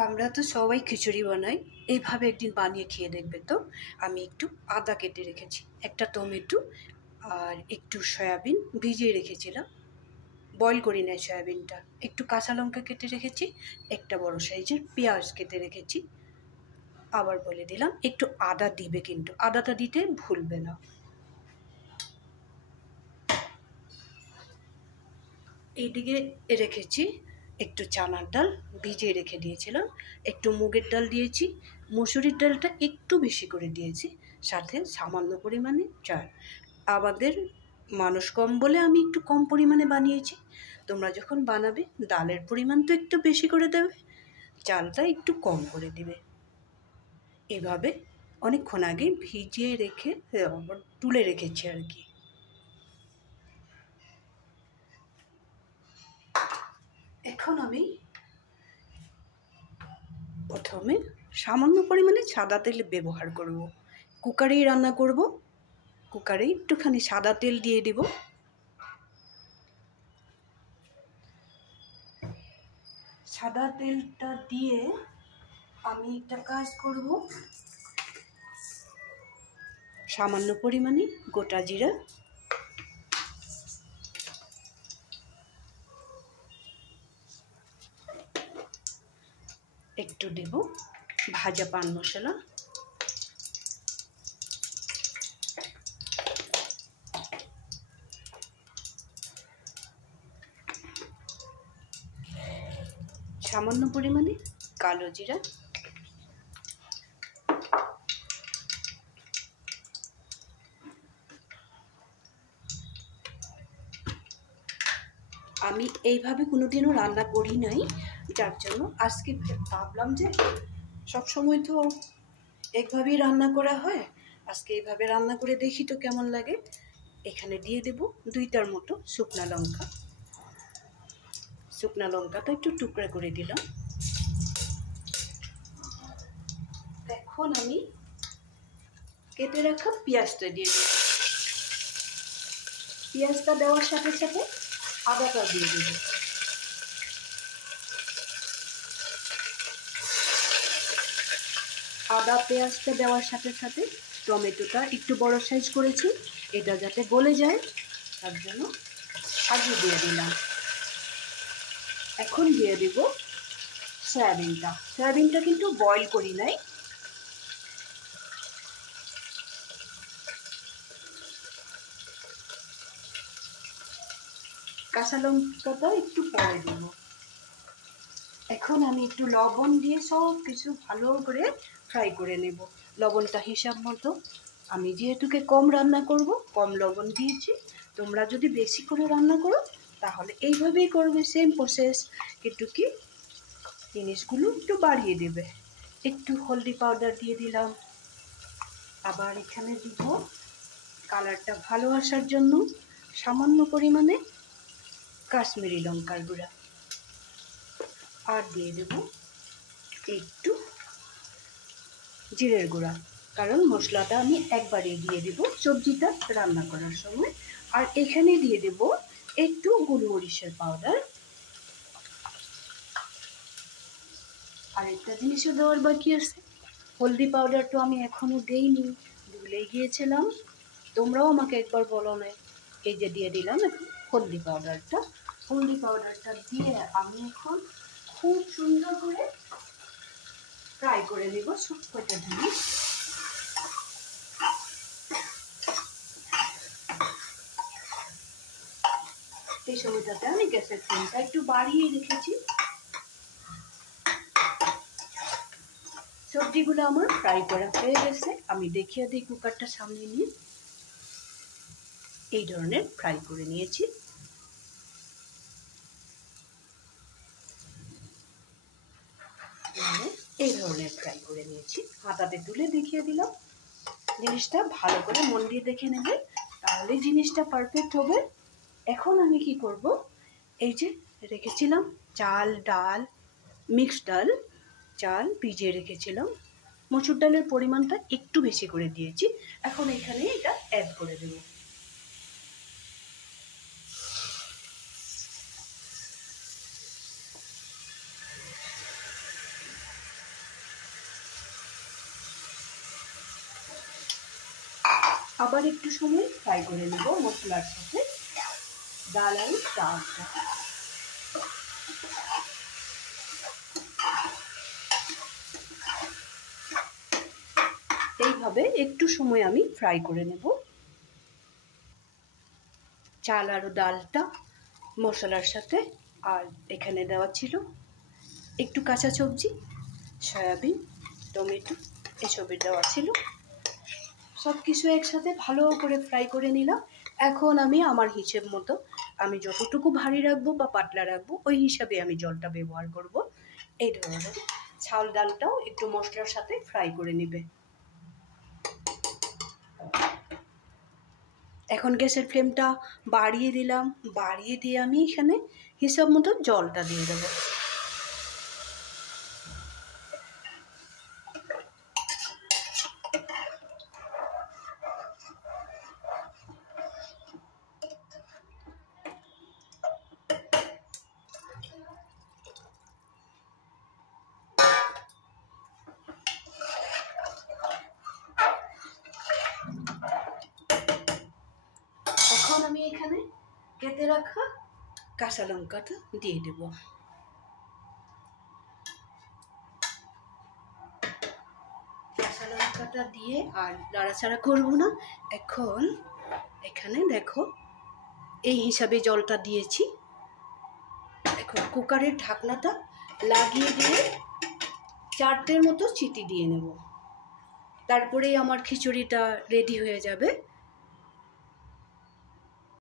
আমরা তো সবাই খিচুড়ি বানাই। এইভাবে একদিন বানিয়ে খেয়ে দেখবে তো। আমি একটু আদা কেটে রেখেছি, একটা টমেটো আর একটু সয়াবিন ভিজিয়ে রেখেছিলাম। বয়েল করি নাই সয়াবিনটা। একটু কাঁচা লঙ্কা কেটে রেখেছি, একটা বড় সাইজের পেঁয়াজ কেটে রেখেছি। আবার বলে দিলাম একটু আদা দিবে, কিন্তু আদাটা দিতে ভুলবে না। এইদিকে রেখেছি একটু চানার ডাল, ভিজিয়ে রেখে দিয়েছিলাম। একটু মুগের ডাল দিয়েছি, মুসুরির ডালটা একটু বেশি করে দিয়েছি, সাথে সামান্য পরিমাণে চাল। আমাদের মানুষ কম বলে আমি একটু কম পরিমাণে বানিয়েছি। তোমরা যখন বানাবে ডালের পরিমাণ তো একটু বেশি করে দেবে, চালটা একটু কম করে দিবে। এভাবে অনেকক্ষণ আগে ভিজিয়ে রেখে তুলে রেখেছি আর কি। এখন আমি প্রথমে সামান্য পরিমাণে সাদা তেল ব্যবহার করব। কুকারেই রান্না করব। কুকারে একটুখানি সাদা তেল দিয়ে দিব। সাদা তেলটা দিয়ে আমি একটা কাজ করব, সামান্য পরিমাণে গোটা জিরা, একটু দেব ভাজা পান মশলা, সামান্য পরিমাণে কালো জিরা, আমি এইভাবে কোনোদিনও রান্না করি নাই, যার জন্য আজকে ভাবলাম যে সবসময় তো একভাবেই রান্না করা হয়, আজকে এইভাবে রান্না করে দেখি তো কেমন লাগে। এখানে দিয়ে দেব 2টার মতো শুকনা লঙ্কা। শুকনা লঙ্কাটা একটু টুকরা করে দিলাম। এখন আমি কেটে রাখা পেঁয়াজটা দিয়ে দেব। পেঁয়াজটা দেওয়ার সাথে সাথে আদাটা দিয়ে দেব। আদা পেঁয়াজটা দেওয়ার সাথে সাথে টমেটোটা একটু বড় সাইজ করেছি, এটা যাতে গলে যায় তার জন্য আগে দিয়ে দিলাম। এখন দিয়ে দেব সয়াবিনটা। সয়াবিনটা কিন্তু বয়েল করি নাই। কাঁচা লঙ্কাটা একটু পরে দেব। এখন আমি একটু লবণ দিয়ে সব কিছু ভালো করে ফ্রাই করে নেব। লবণটা হিসাব মতো, আমি যেহেতুকে কম রান্না করব কম লবণ দিয়েছি। তোমরা যদি বেশি করে রান্না করো তাহলে এইভাবেই করবে, সেম প্রসেস, কিন্তু কি জিনিসগুলো একটু বাড়িয়ে দেবে। একটু হলদি পাউডার দিয়ে দিলাম। আবার এখানে দিব কালারটা ভালো আসার জন্য সামান্য পরিমাণে কাশ্মীরি লঙ্কার গুঁড়া। আর দিয়ে দেব একটু জিরের গুঁড়া, কারণ মশলাটা আমি একবারে দিয়ে দেব সবজিটা রান্না করার সময়। আর এখানে দিয়ে দেব একটু গোলমরিচের পাউডার। আর একটা জিনিসও দেওয়ার বাকি আছে, হলদি পাউডার তো আমি এখনো দেইনি, ভুলে গিয়েছিলাম। তোমরাও আমাকে একবার বলো না। এই যে দিয়ে দিলাম এখন হলদি পাউডারটা। হলদি পাউডারটা দিয়ে আমি এখন খুব সুন্দর করে ফ্রাই করে নেব সব কটা জিনিস। এই সময়টাতে আমি গ্যাসের ফ্লেমটা একটু বাড়িয়ে রেখেছি। সবজিগুলো আমার ফ্রাই করা হয়ে গেছে। আমি দেখিয়ে দিই কুকারটা সামনে নিয়ে। এই ধরনের ফ্রাই করে নিয়েছি। এই ধরনের ফ্রাই করে নিয়েছি, হাতাতে তুলে দেখিয়ে দিলাম। জিনিসটা ভালো করে মন দিয়ে দেখে নেবে, তাহলে জিনিসটা পারফেক্ট হবে। এখন আমি কি করব, এই যে রেখেছিলাম চাল, ডাল, মিক্সড ডাল, চাল ভিজিয়ে রেখেছিলাম, মসুর ডালের পরিমাণটা একটু বেশি করে দিয়েছি। এখন এখানে এটা অ্যাড করে দেব। আবার একটু সময় ফ্রাই করে নেব মশলার সাথে ডাল আর চালটা। এইভাবে একটু সময় আমি ফ্রাই করে নেব। চাল আর ডালটা মশলার সাথে, আর এখানে দেওয়া ছিল একটু কাঁচা সবজি, সয়াবিন, টমেটো এসবের দেওয়া ছিল। সব কিছু একসাথে ভালো করে ফ্রাই করে নিলাম। এখন আমি আমার হিসেব মতো আমি যতটুকু ভারী রাখবো বা পাতলা রাখবো ওই হিসাবে আমি জলটা ব্যবহার করব। এই ধরনের চাল ডালটাও একটু মশলার সাথে ফ্রাই করে নেবে। এখন গ্যাসের ফ্লেমটা বাড়িয়ে দিলাম, বাড়িয়ে দিয়ে আমি এখানে হিসাব মতো জলটা দিয়ে দেবো। এখন আমি এখানে কেটে রাখা কাঁচা লঙ্কাটা দিয়ে দেব। কাঁচা লঙ্কাটা দিয়ে আর নাড়াচাড়া করব না। এখন এখানে দেখো এই হিসাবে জলটা দিয়েছি। এখন কুকারের ঢাকনাটা লাগিয়ে দিয়ে 4টের মতো চিটি দিয়ে নেব। তারপরেই আমার খিচুড়িটা রেডি হয়ে যাবে।